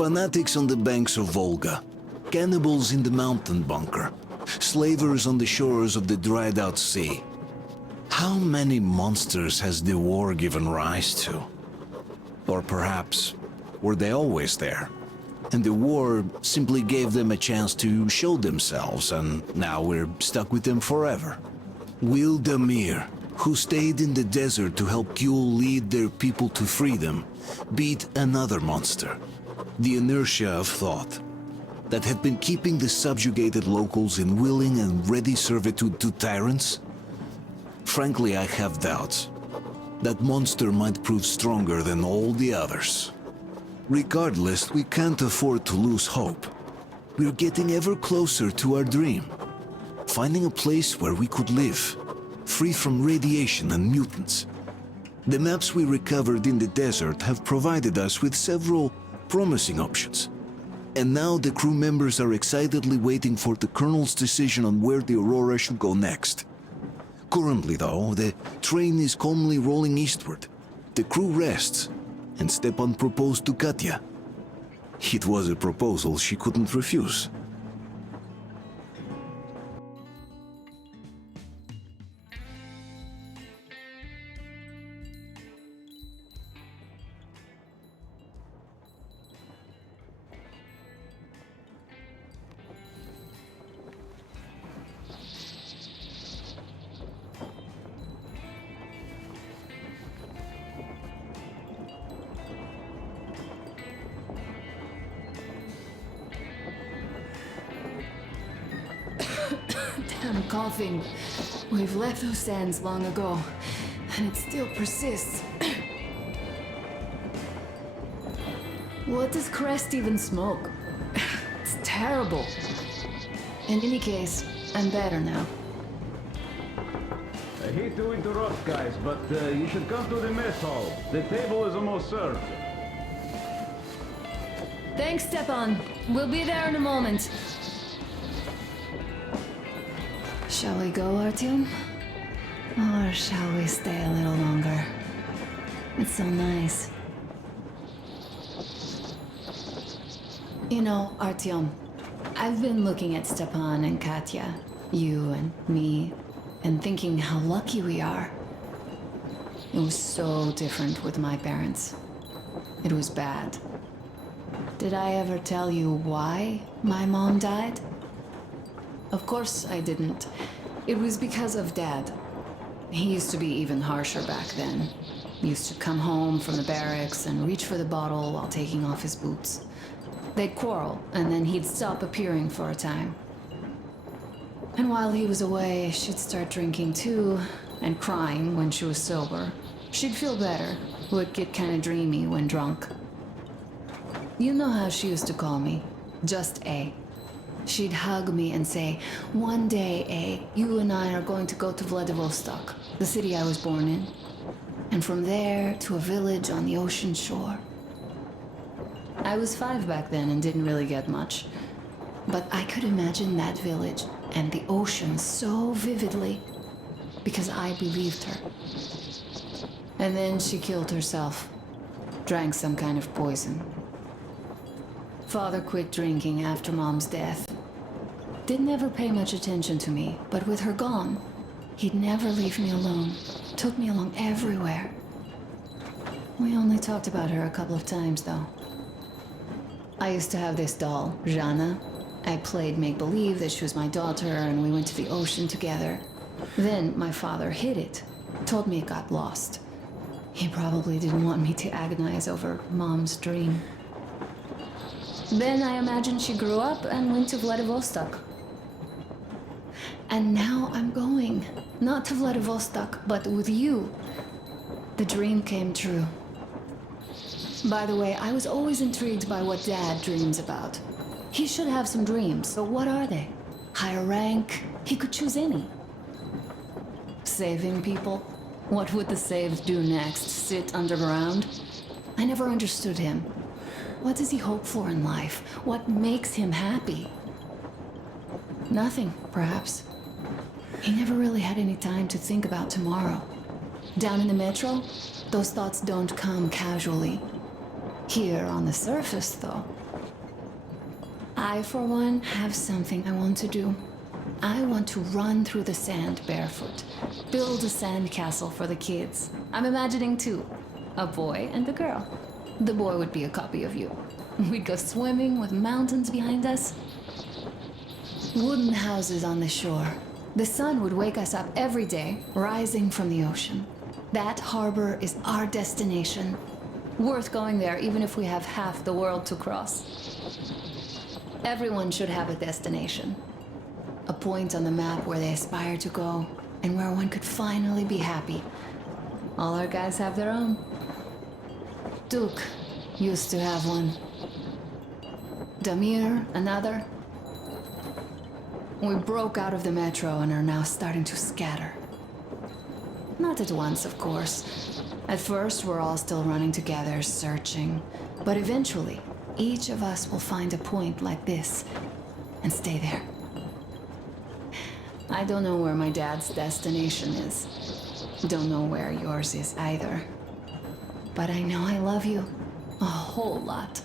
Fanatics on the banks of Volga, cannibals in the mountain bunker, slavers on the shores of the dried-out sea. How many monsters has the war given rise to? Or perhaps, were they always there? And the war simply gave them a chance to show themselves, and now we're stuck with them forever. Will Damir, who stayed in the desert to help Gül lead their people to freedom, beat another monster, the inertia of thought, that had been keeping the subjugated locals in willing and ready servitude to tyrants? Frankly, I have doubts. That monster might prove stronger than all the others. Regardless, we can't afford to lose hope. We're getting ever closer to our dream. Finding a place where we could live, free from radiation and mutants. The maps we recovered in the desert have provided us with several promising options. And now the crew members are excitedly waiting for the Colonel's decision on where the Aurora should go next. Currently, though, the train is calmly rolling eastward. The crew rests, and Stepan proposed to Katya. It was a proposal she couldn't refuse. I'm coughing. We've left those sands long ago, and it still persists. What does Crest even smoke? It's terrible. In any case, I'm better now. I hate to interrupt, guys, but you should come to the mess hall. The table is almost served. Thanks, Stepan. We'll be there in a moment. Shall we go, Artyom? Or shall we stay a little longer? It's so nice. You know, Artyom, I've been looking at Stepan and Katya, you and me, and thinking how lucky we are. It was so different with my parents. It was bad. Did I ever tell you why my mom died? Of course I didn't. It was because of Dad. He used to be even harsher back then. He used to come home from the barracks and reach for the bottle while taking off his boots. They'd quarrel, and then he'd stop appearing for a time. And while he was away, she'd start drinking too, and crying when she was sober. She'd feel better, would get kind of dreamy when drunk. You know how she used to call me? Just A. She'd hug me and say, "One day, A, you and I are going to go to Vladivostok, the city I was born in. And from there to a village on the ocean shore." I was 5 back then and didn't really get much. But I could imagine that village and the ocean so vividly because I believed her. And then she killed herself, drank some kind of poison. Father quit drinking after Mom's death. Didn't ever pay much attention to me, but with her gone, he'd never leave me alone. Took me along everywhere. We only talked about her a couple of times, though. I used to have this doll, Jana. I played make-believe that she was my daughter, and we went to the ocean together. Then my father hid it, told me it got lost. He probably didn't want me to agonize over Mom's dream. Then I imagine she grew up and went to Vladivostok. And now I'm going. Not to Vladivostok, but with you. The dream came true. By the way, I was always intrigued by what Dad dreams about. He should have some dreams, but what are they? Higher rank? He could choose any. Saving people? What would the saved do next? Sit underground? I never understood him. What does he hope for in life? What makes him happy? Nothing, perhaps. He never really had any time to think about tomorrow. Down in the metro, those thoughts don't come casually. Here on the surface, though, I, for one, have something I want to do. I want to run through the sand barefoot, build a sand castle for the kids. I'm imagining two, a boy and a girl. The boy would be a copy of you. We'd go swimming with mountains behind us. Wooden houses on the shore. The sun would wake us up every day, rising from the ocean. That harbor is our destination. Worth going there even if we have half the world to cross. Everyone should have a destination. A point on the map where they aspire to go, and where one could finally be happy. All our guys have their own. Duke used to have one. Damir, another. We broke out of the metro and are now starting to scatter. Not at once, of course. At first, we're all still running together, searching. But eventually, each of us will find a point like this and stay there. I don't know where my dad's destination is. Don't know where yours is either. But I know I love you a whole lot.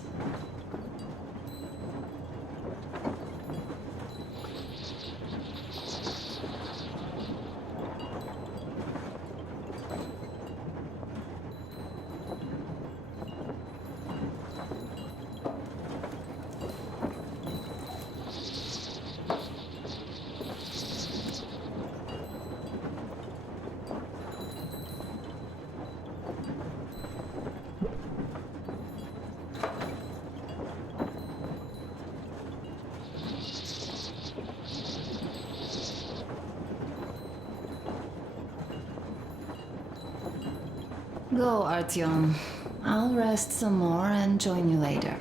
Go, Artyom. I'll rest some more and join you later.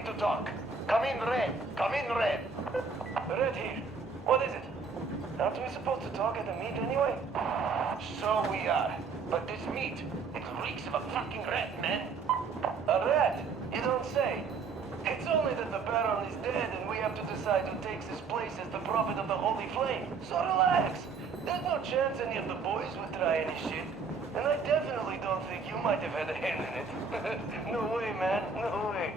need to talk. Come in, Red. Come in, Red. Red here. What is it? Aren't we supposed to talk at the meet anyway? So we are. But this meat, it reeks of a fucking rat, man. A rat? You don't say. It's only that the Baron is dead and we have to decide who takes his place as the prophet of the Holy Flame. So relax. There's no chance any of the boys would try any shit. And I definitely don't think you might have had a hand in it. No way, man. No way.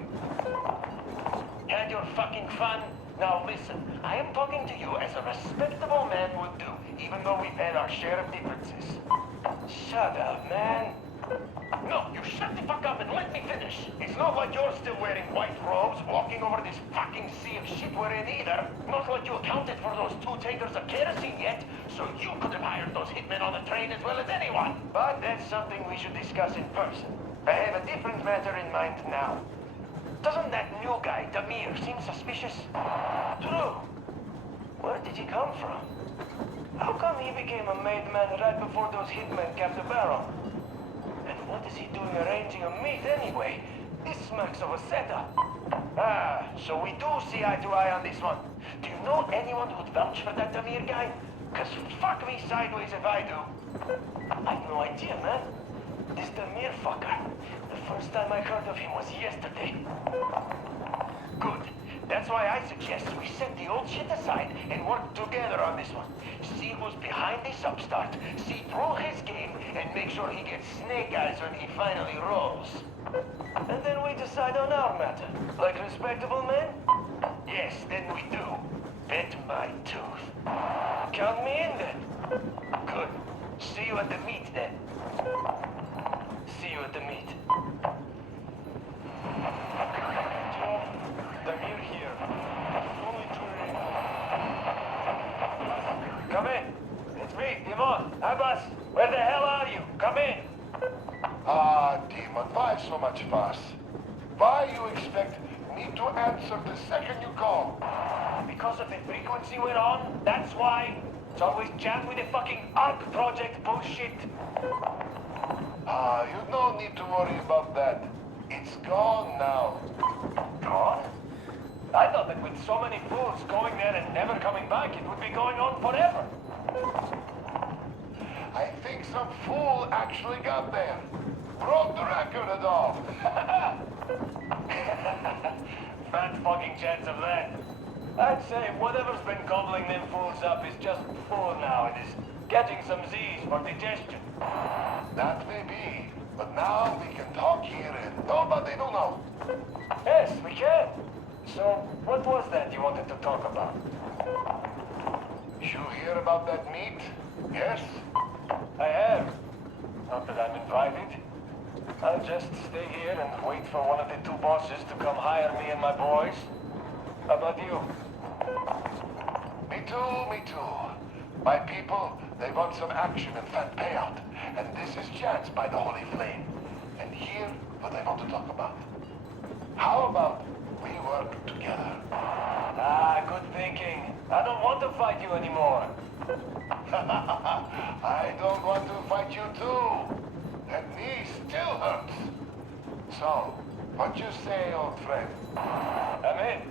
Had your fucking fun? Now listen, I am talking to you as a respectable man would do, even though we've had our share of differences. Shut up, man. No, you shut the fuck up and let me finish. It's not like you're still wearing white robes, walking over this fucking sea of shit we're in either. Not like you accounted for those 2 tankers of kerosene yet, so you could have hired those hitmen on the train as well as anyone. But that's something we should discuss in person. I have a different matter in mind now. Doesn't that new guy, Damir, seem suspicious? True. Where did he come from? How come he became a made man right before those hitmen capped the Baron? And what is he doing arranging a meet anyway? This smacks of a setup. Ah, so we do see eye to eye on this one. Do you know anyone who'd vouch for that Damir guy? 'Cause fuck me sideways if I do. I've no idea, man. This Damir fucker. The first time I heard of him was yesterday. Good. That's why I suggest we set the old shit aside and work together on this one. See who's behind this upstart, see through his game, and make sure he gets snake eyes when he finally rolls. And then we decide on our matter. Like respectable men? Yes, then we do. Bet my tooth. Count me in then. Good. See you at the meet then. See you at the meet. Damir here. If only Demon, why so much fuss? Why you expect me to answer the second you call? Because of the frequency we're on, that's why. It's always jammed with the fucking ARC project bullshit. You no need to worry about that. It's gone now. Gone? I thought that with so many fools going there and never coming back, it would be going on forever. I think some fool actually got there. Broke the record and all. Fat fucking chance of that. I'd say whatever's been gobbling them fools up is just full now and is getting some Z's for digestion. That may be, but now we can talk here and nobody will know. Yes, we can. So, what was that you wanted to talk about? You hear about that meet? Yes? I have. Not that I'm invited. I'll just stay here and wait for one of the two bosses to come hire me and my boys. How about you? Me too, me too. My people, they want some action and fat payout. And this is chance by the Holy Flame. And here, what I want to talk about. How about we work together? Ah, good thinking. I don't want to fight you anymore. I don't want to fight you too. That knee still hurts. So, what you say, old friend? I'm in.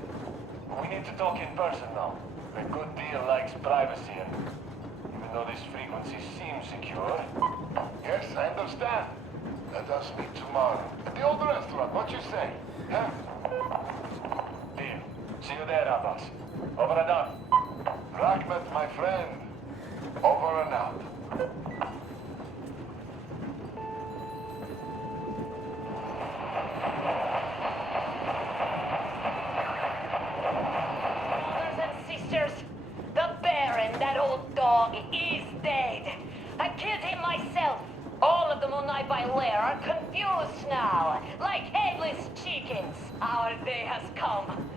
We need to talk in person now. A good deal likes privacy, and even though this frequency seems secure. Yes, I understand. Let us meet tomorrow. At the old restaurant, what you say? Huh? Deal. See you there, Abbas. Over and out. Rachmat, my friend. Over and out. Brothers and sisters, the Baron, that old dog, is dead. I killed him myself. All of the Moonlight by Lair are confused now, like headless chickens. Our day has come.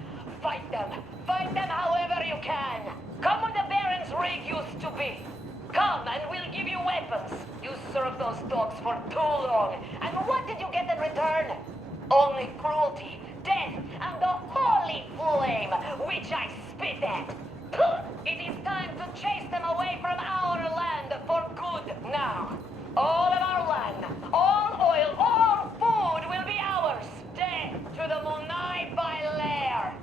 Fight them. Fight them however you can. Come where the Baron's rig used to be. Come and we'll give you weapons. You served those dogs for too long. And what did you get in return? Only cruelty, death, and the holy flame, which I spit at. It is time to chase them away from our land for good now. All of our land, all oil, all food will be ours. Death to the Munai by Lair.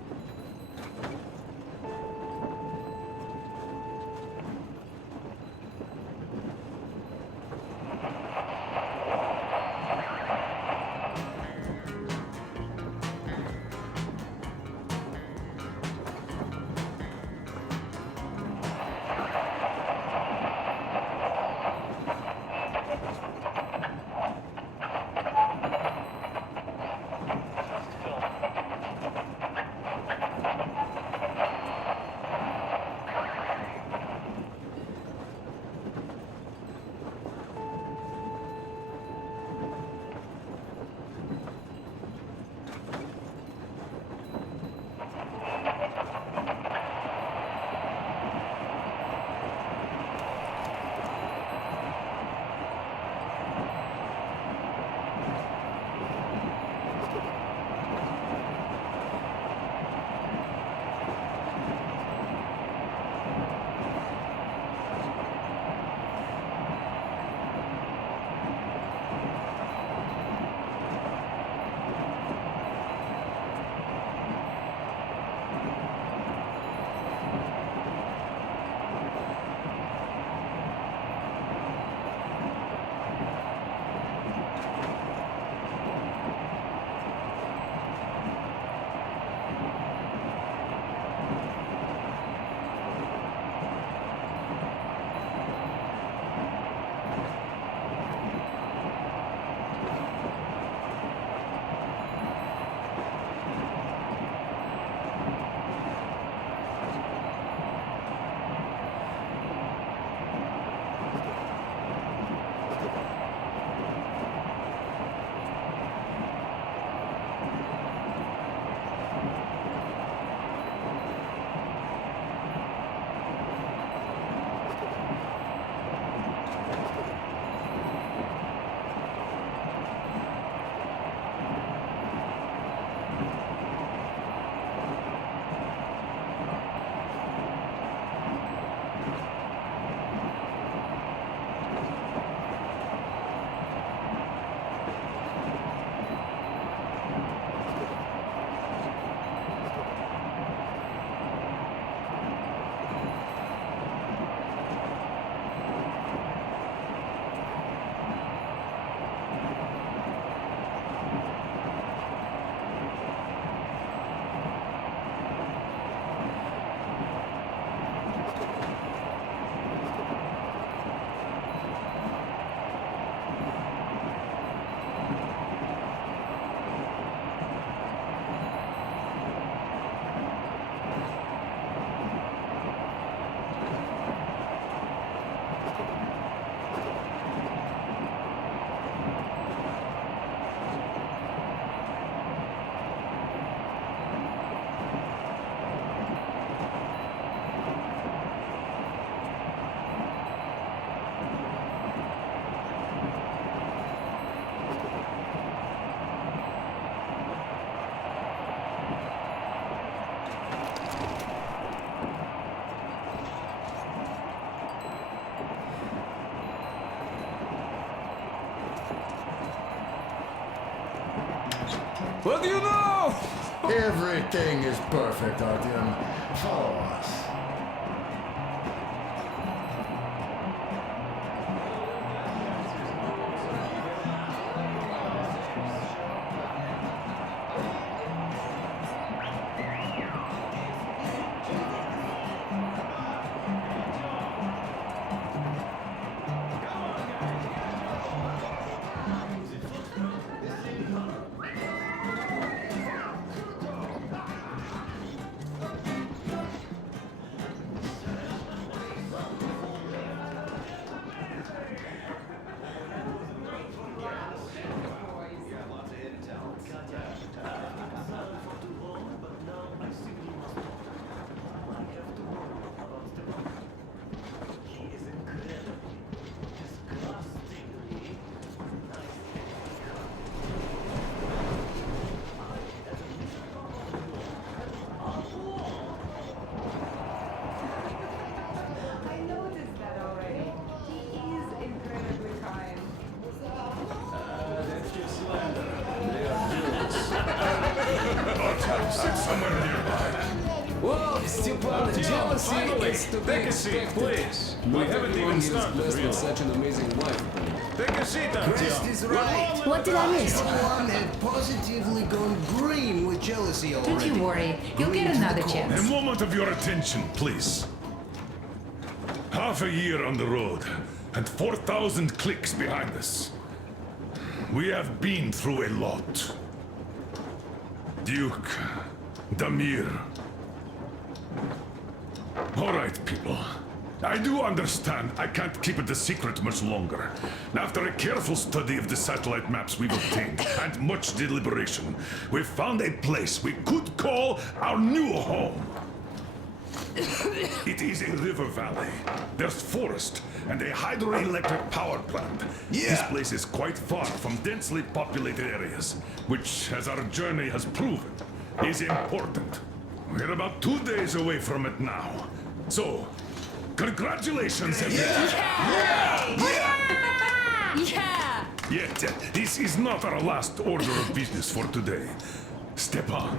What do you know? Everything is perfect, Artyom. Follow us. I noticed that already. He is incredibly kind. That's just slander. They are villains. Sit somewhere nearby. Well, Stepan, jealousy Finally, is to be take a seat, expected. please. We Not haven't everyone even is started, blessed really. with such an amazing wife. Take a seat, Artyom. is right. What did I miss? Everyone had positively gone green with jealousy already. Don't you worry. You'll get another chance. A moment of your attention, please. Half a year on the road, and 4,000 clicks behind us. We have been through a lot. Duke, Damir. All right, people. I do understand I can't keep it a secret much longer. After a careful study of the satellite maps we've obtained, and much deliberation, we've found a place we could call our new home. It is a river valley. There's forest and a hydroelectric power plant. This place is quite far from densely populated areas, which, as our journey has proven, is important. We're about 2 days away from it now. So, congratulations, everyone. Yeah! Yet, this is not our last order of business for today. Stepan,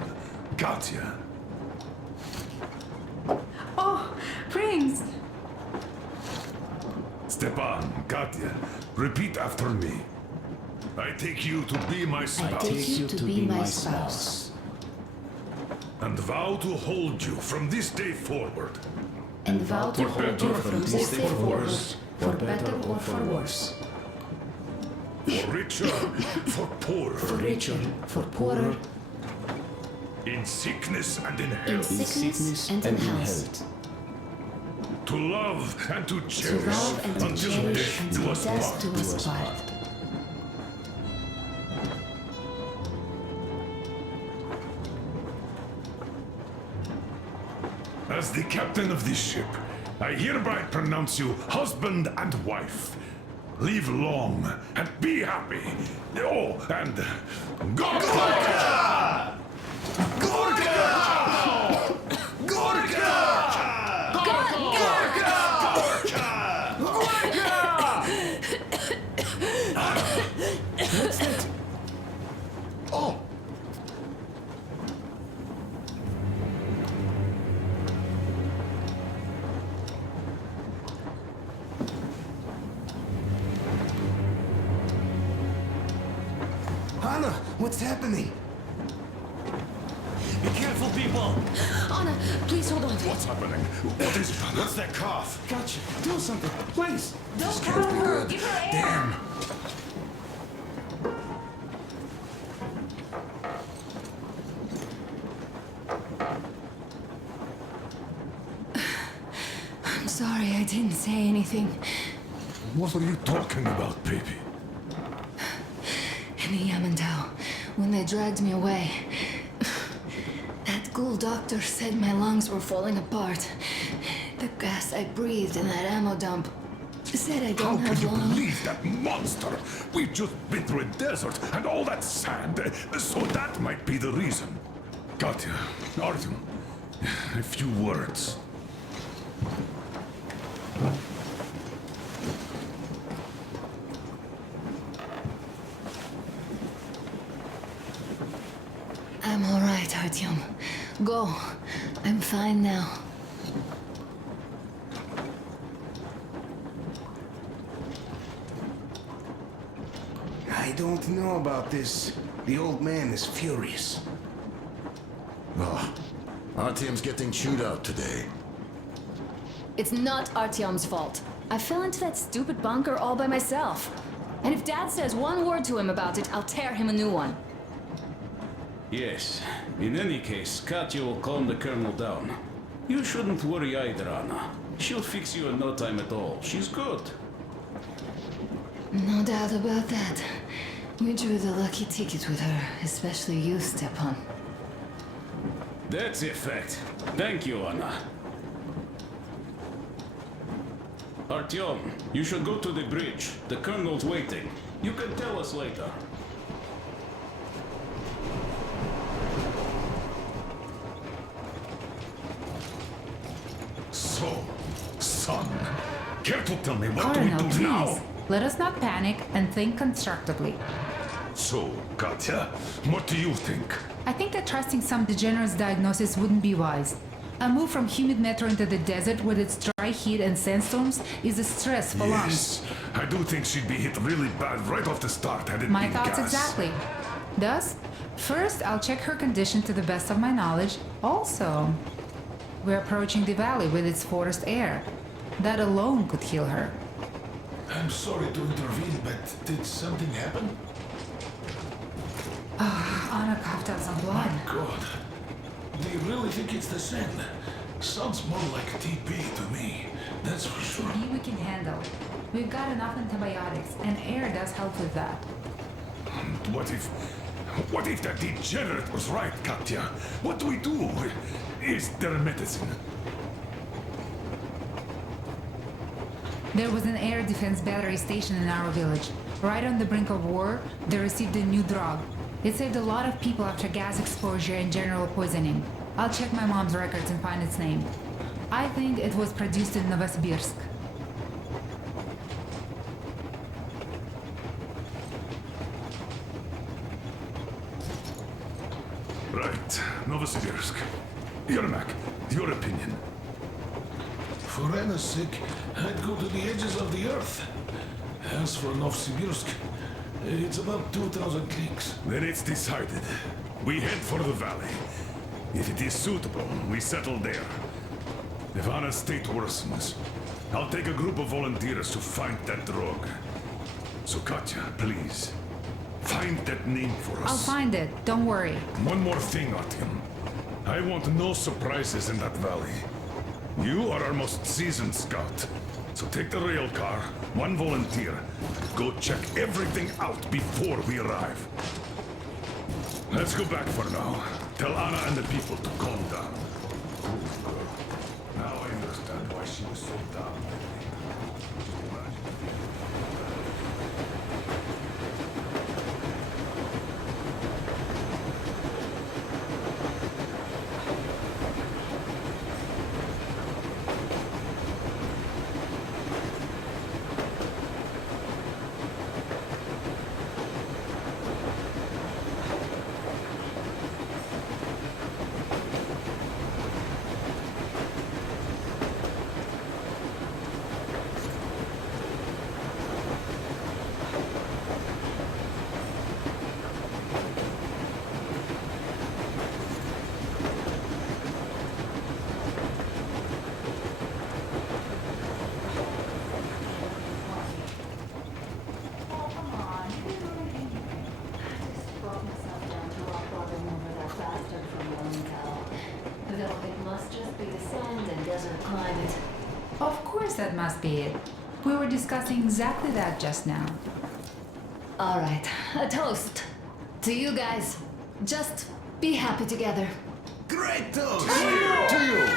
Katya, Oh, Prince! Stepan, Katya, repeat after me. I take you to be my spouse. Take you to be my spouse. And vow to hold you from this day forward. And vow to hold you from this day forward, for better or for worse. For richer, for poorer. For richer, for poorer, In sickness and in in health. sickness and in health. To love and to To cherish love and to until cherish death do until us death part. do us part. As the captain of this ship, I hereby pronounce you husband and wife. Live long and be happy. Oh, and Gorka! Gorka! Gorka! That's it. Oh, Anna, what's happening? Be careful, people! Anna, please hold on. What's happening? What is it? What's that cough? Gotcha. Do something, please. Don't cover her! Give her air! Damn! I'm sorry I didn't say anything. What are you talking about, baby? In the Yamantau, when they dragged me away, that ghoul doctor said my lungs were falling apart. The gas I breathed in that ammo dump said I How don't can have you long. believe that monster? We've just been through a desert and all that sand, so that might be the reason. Katya, Artyom, a few words. I'm all right, Artyom. Go. I'm fine now. I don't know about this. The old man is furious. Oh, Artyom's getting chewed out today. It's not Artyom's fault. I fell into that stupid bunker all by myself. And if Dad says one word to him about it, I'll tear him a new one. Yes. In any case, Katya will calm the colonel down. You shouldn't worry either, Anna. She'll fix you in no time at all. She's good. No doubt about that. We drew the lucky ticket with her, especially you, Stepan. That's a fact. Thank you, Anna. Artyom, you should go to the bridge. The colonel's waiting. You can tell us later. So, son, care to tell me what Colonel, do we do please. now? Let us not panic and think constructively. So, Katya, what do you think? I think that trusting some degenerate's diagnosis wouldn't be wise. A move from humid metro into the desert with its dry heat and sandstorms is a stress for lungs. Yes, I do think she'd be hit really bad right off the start had it My been thoughts gas. exactly. Thus, first I'll check her condition to the best of my knowledge. Also, we're approaching the valley with its forest air. That alone could heal her. I'm sorry to intervene, but did something happen? Anna coughed out some blood. God, do you really think it's the sand? Sounds more like TB to me, that's for sure. TB we can handle. We've got enough antibiotics, and air does help with that. What if that degenerate was right, Katya? What do we do? Is there a medicine? There was an air defense battery station in our village. Right on the brink of war, they received a new drug. It saved a lot of people after gas exposure and general poisoning. I'll check my mom's records and find its name. I think it was produced in Novosibirsk. Right, Novosibirsk. Yermak, your opinion? For Anna's sake, I'd go to the edges of the earth. As for Novosibirsk, it's about 2,000 clicks. Then it's decided. We head for the valley. If it is suitable, we settle there. If Anna's state worsens, I'll take a group of volunteers to find that drug. So Katya, please, find that name for us. I'll find it, don't worry. One more thing, Artyom. I want no surprises in that valley. You are our most seasoned scout. So take the rail car, one volunteer. Go check everything out before we arrive. Let's go back for now. Tell Anna and the people to calm down. Good girl. Now I understand why she was so down lately. Just imagine. Of course that must be it. We were discussing exactly that just now. All right, a toast to you guys. Just be happy together. Great toast! To you!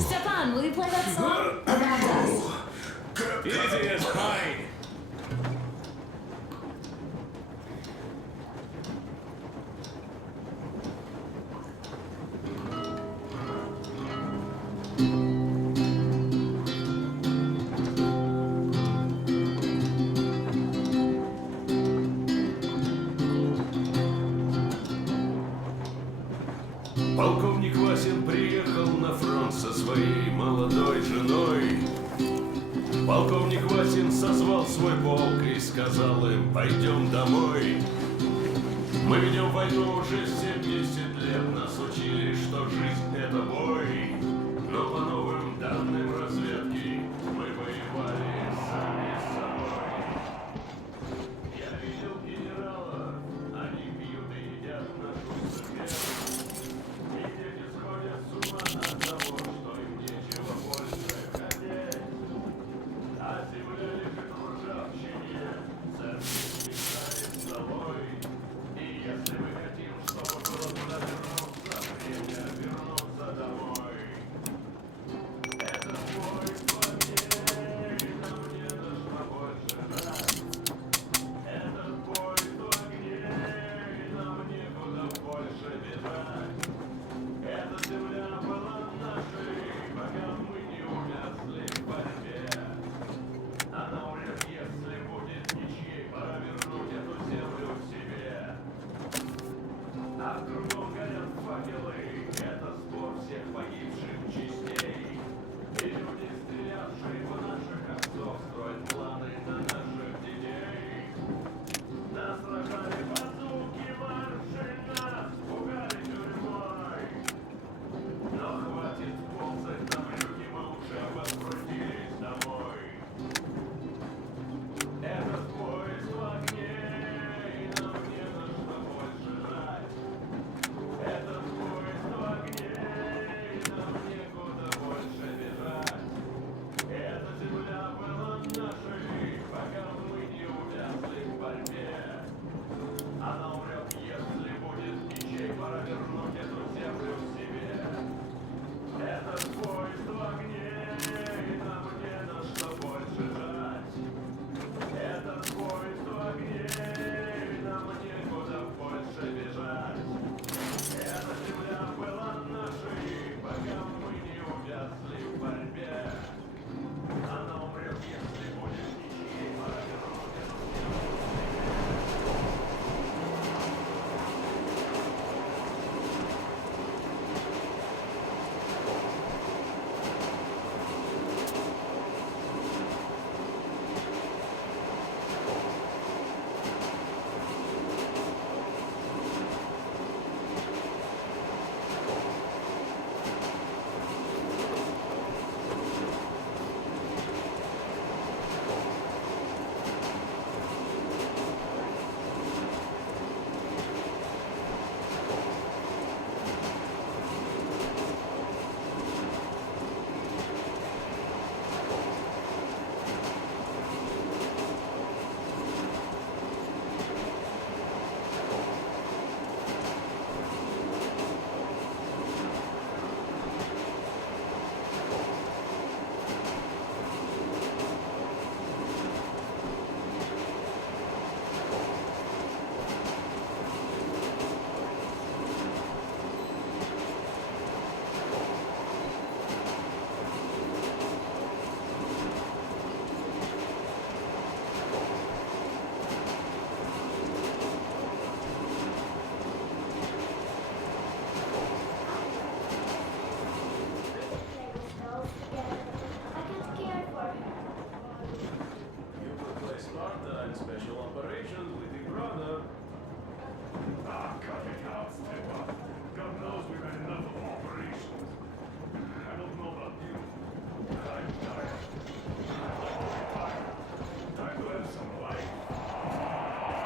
Stepan, will you play that song? About us. Easy as pie. Полковник Васин приехал на фронт со своей молодой женой. Полковник Васин созвал свой полк и сказал им: пойдем домой. Мы ведем войну уже 70 лет, нас учили, что жизнь это бой. Но по новым данным разведки мы воевали сами с собой. Я видел генерала, они пьют и едят нашу смерть. И дети сходят с ума от того, что им нечего больше хотеть. А земля лежит в ржавчине, церковь стали столой. И если мы хотим, чтобы было куда вернуться, время вернуться домой. Этот бой слабее, нам не на что больше жать. Этот бой слабее, нам некуда больше бежать. Эта земля была нашей, пока мы не увязли в борьбе. Она умрет, если будет ничьей, пора вернуть эту землю себе. А кругом горят факелы, это сбор всех погибших частей. И люди, стрелявшие в наших отцов, строят планы на наших детей. Нас рожали базуки, марши, нас пугали тюрьмой. Но хватит ползать на брюки, мы уже возвратились домой. Этот поезд в огне, и нам не на что больше жать. Этот поезд в огне, и нам некуда больше бежать. Эта земля была нашей, пока мы не увязли в борьбе. Она умрет, если будет ничей, пора вернуть эту землю себе. Этот поезд в огне, и нам не на что больше жать. Этот поезд в огне, и нам некуда больше бежать. Эта земля была нашей, пока мы не увязли в борьбе. Она умрет, если будет ничьей, пора вернуть эту землю себе. Special operations with your brother. Ah, cut it out, Stepper. God knows we've had enough of operations. I don't know about you. I'm tired. I'd like to retire. Time to have some life.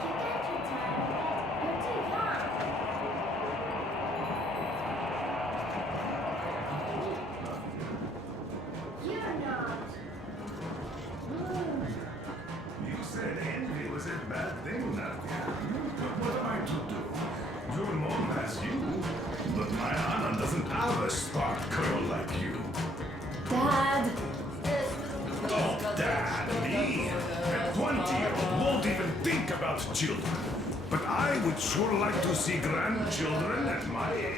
You can't retire. You're too young. You're not. You said envy was a bad thing, Nadia. But what am I to do? Your mom has you, but my Anna doesn't have a smart girl like you. Dad! Oh, Dad, me? A 20-year-old won't even think about children. But I would sure like to see grandchildren at my age.